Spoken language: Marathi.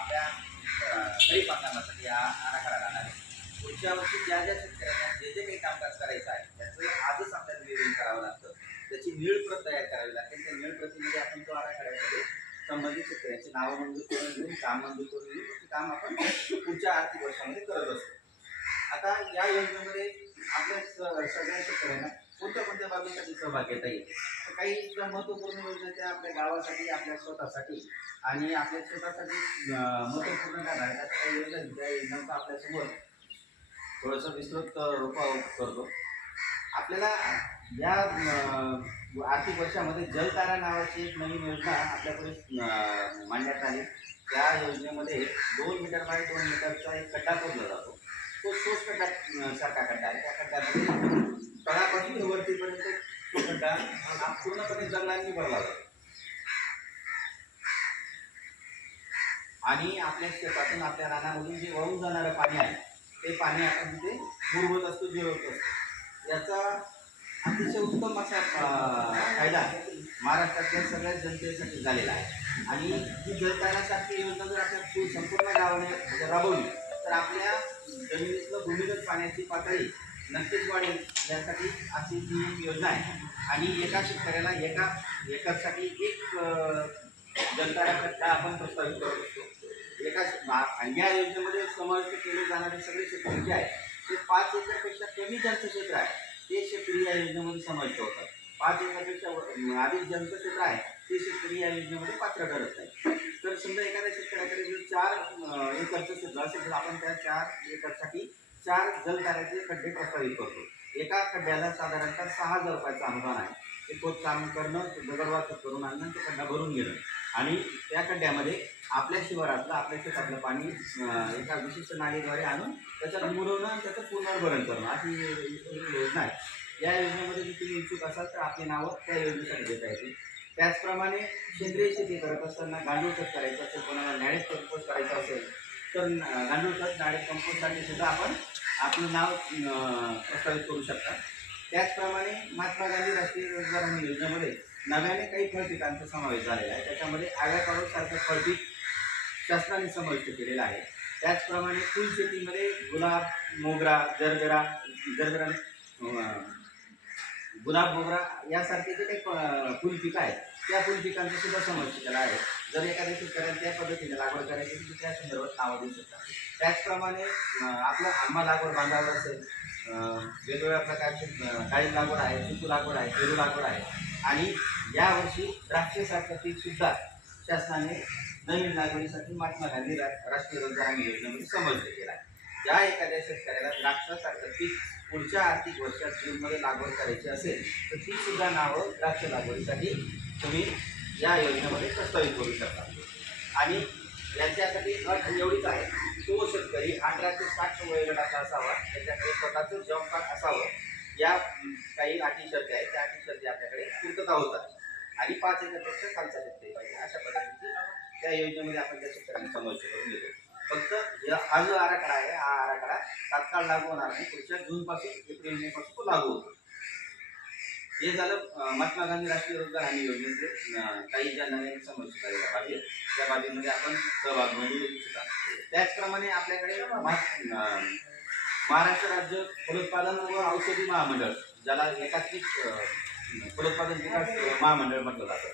आपल्या खरीप हंगामासाठी हा आराखडा राहणार आहे. पुढच्या वर्षी ज्या ज्या शेतकऱ्यांना जे जे काही कामकाज करायचं आहे त्याचं आजच आपल्याला नियोजन करावं लागतं. त्याची नीळप्रत तयार करावी लागते. त्या नीळप्रतीमध्ये आपण तो आराखड्यामध्ये संबंधित शेतकऱ्यांची नावं मंजूर करून घेऊन काम मंजूर करून घेऊन ते काम आपण पुढच्या आर्थिक वर्षामध्ये करत असतो. आता या योजनेमध्ये आपल्या सगळ्या शेतकऱ्यांना कोणत्या कोणत्या बाबीसाठी सहभाग घेता येईल. तर काही ज्या महत्त्वपूर्ण योजना त्या आपल्या गावासाठी, आपल्या स्वतःसाठी आणि आपल्या स्वतःसाठी महत्त्वपूर्ण काय आहे त्याच्या काही योजना त्या योजनांचा आपल्यासमोर थोडंसं विस्तृत रूपावर करतो. आपल्याला या आर्थिक वर्षामध्ये जलतारा नावाची एक नवीन योजना आपल्याकडे मांडण्यात आली. त्या योजनेमध्ये 2 मीटर बाय 2 मीटरचा एक खड्डा खोदला जातो. तो ठोस खड्डा सारखा खड्डा आहे. त्या खड्ड्यामध्ये तळापासून वरतीपर्यंत तो खड्डा हा पूर्णपणे जंगलांनी भरला जातो आणि आपल्या शेतातून आपल्या रानामधून जे वाहून जाणारं पाणी आहे ते पाणी आपण तिथे मुरवत असतो, जिरवत असतो. याचा अतिशय उत्तम असा फायदा महाराष्ट्रातल्या सगळ्या जनतेसाठी झालेला आहे. आणि ही जलतारासारखी योजना जर आपल्या संपूर्ण गावाने राबवली तर आपल्या जमिनीतलं भूमिगत पाण्याची पातळी नक्कीच वाढेल. यासाठी अशी ही योजना आहे. आणि एका शेतकऱ्याला एका एकरसाठी एक जलतारा खड्डा आपण प्रस्तावित करत असतो. या योजनेमध्ये समाविष्ट केले जाणारे सगळे शेतकरी जे आहेत ते 5 एकरपेक्षा कमी ज्यांचं क्षेत्र आहे ते शेतकरी या योजनेमध्ये समाविष्ट होतात. 5 एकरपेक्षा अधिक ज्यांचं क्षेत्र आहे ते शेतकरी या योजनेमध्ये पात्र ठरत नाही. तर समजा एखाद्या शेतकऱ्याकडे जर 4 एकरचं क्षेत्र असेल तर आपण त्या 4 एकरसाठी 4 जलताऱ्याचे खड्डे प्रस्तावित करतो. एका खड्ड्याला साधारणतः 6,000 रुपयाचं अनुदान आहे. ते खोदकाम करणं, दगडवाटप करून आणणं, तो खड्डा भरून घेणं आणि त्या खड्ड्यामध्ये आपल्या शिवारातलं, आपल्या शेतातलं पाणी एका विशिष्ट नालीद्वारे आणून त्याच्यात मुरवणं आणि त्याचं पुनर्भरण करणं अशी योजना आहे. या योजनेमध्ये जर तुम्ही इच्छुक असाल तर आपली नावं त्या योजनेसाठी देता येतील. त्याचप्रमाणे सेंद्रिय शेती करत असताना गांडूळ खत करायचं असेल, कोणाला नाळेत कंपोस्ट करायचं असेल तर गांडूळ खत, नाळेत कंपोस्टसाठी सुद्धा आपण आपलं नाव प्रस्तावित करू शकता. त्याचप्रमाणे महात्मा गांधी राष्ट्रीय रोजगार हमी योजनेमध्ये नव्याने काही फळपिकांचा समावेश झालेला आहे. त्याच्यामध्ये ॲव्होकाडोसारखं फळपीक शासनाने समाविष्ट केलेला आहे. त्याचप्रमाणे फुलशेतीमध्ये गुलाब, मोगरा, जरबेरा गुलाब, मोगरा यासारखे जे काही फुलपिकं आहेत त्या फुलपिकांचा सुद्धा समावेश केला आहे. जर एखाद्या शेतकऱ्याला त्या पद्धतीने लागवड करायची तर त्या संदर्भात नावं देऊ शकतात. त्याचप्रमाणे आपलं आंबा लागवड बांधावर असेल, वेगवेगळ्या प्रकारचे डाळिंब लागवड आहे, चिकू लागवड आहे, पेरू लागवड आहे आणि यावर्षी द्राक्षासारखं पीकसुद्धा शासनाने नवीन लागवडीसाठी महात्मा गांधी राष्ट्रीय रोजगार हमी योजनेमध्ये समाविष्ट केला आहे. ज्या एखाद्या शेतकऱ्याला द्राक्षासारखं पीक पुढच्या आर्थिक वर्षात जूनमध्ये लागवड करायची असेल तर ती सुद्धा नावं द्राक्ष लागवडीसाठी तुम्ही या योजनेमध्ये प्रस्तावित करू शकता. आणि यांच्यासाठी अट एवढीच आहे, तो शेतकरी 18 ते 60 वयोगटाचा असावा, त्याच्याकडे स्वतःचं जॉब कार्ड असावं. या काही अटी शर्ती आहेत, त्या अटी शर्ती आपल्याकडे पूर्तता होतात आणि 5 एकरपेक्षा खालचा शेतकरी पाहिजे अशा पद्धतीची त्या योजनेमध्ये आपण त्या शेतकऱ्यांना समाविष्ट करून देतो. फक्त हा जो आराखडा आहे हा आराखडा तात्काळ लागू होणार नाही. पुढच्या जूनपासून, एप्रिल मे पासून तो लागू होतो. हे झालं महात्मा गांधी राष्ट्रीय रोजगार हमी योजनेचे काही ज्या नव्याने समाविष्ट झालेल्या बाबी आहेत त्या बाबींमध्ये आपण सहभाग नोंदवू इच्छिता. त्याचप्रमाणे आपल्याकडे महाराष्ट्र राज्य फलोत्पादन व औषधी महामंडळ, ज्याला एकात्मिक फलोत्पादन विकास महामंडळ म्हटलं जातं,